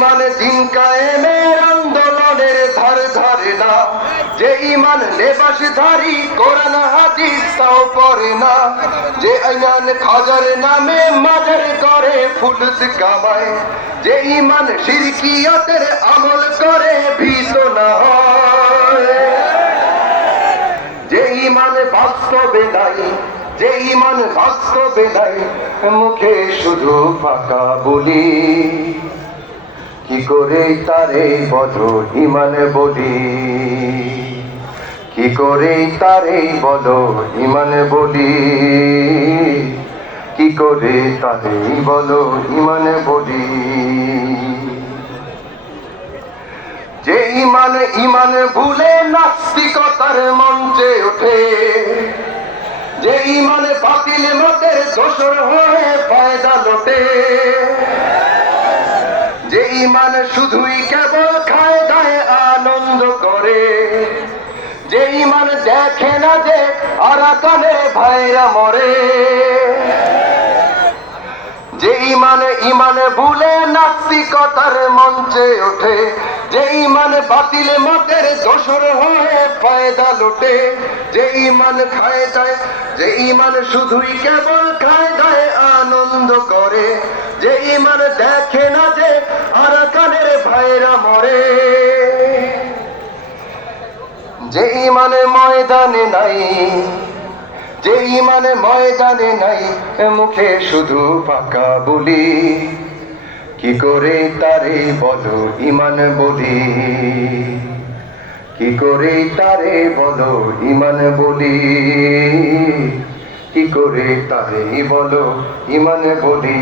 ইমান দিন কায়েমের আন্দোলনের ধার ধারে না। যে ইমান লেবাসধারী কোরআন হাদিস তাও পড়ে না। যে আইনান খাজার নামে মাজার করে ফুলস কামায় যে ইমান শিরকিয়াতের আমল করে ভীত না যে ইমান বাস্তবে নাই, যে ইমান বাস্তবে নাই, মুখে শুধু ফাঁকা বলি। কি করে তারে বধ ইমানে বলি? কি করে তারে বল ইমানে বলি? কি করে তারে বলো ইমানে বলি? যে ইমান ইমান ভুলে নাস্তিকতার মঞ্চে ওঠে। যে ইমান বাতিল মতের দোষর হয়ে ফায়দা লোটে। ইমান শুধুই কেবল খায় দায় আনন্দ করে। যে ইমান দেখে না যে আরাকানে ভাইরা মরে। যে ইমানে ইমানে ভুলে নাস্তিকতার মঞ্চে ওঠে। যে ইমান বাতিল মতের দোসর হয়ে ফায়দা লোটে। যে ইমান খায় যায় যে ইমান শুধুই কেবল খায় দায় আনন্দ করে। যে ইমান দেখে না যে ভাইরা মরে যে ইমানে ময়দানে নাই, যে ইমানে ময়দানে নাই, মুখে শুধু পাকা বলি। কি করে তারে বলো ইমান বলি? কি করে তারে বলো ইমান বলি? কি করে তারে বলো ইমান বলি?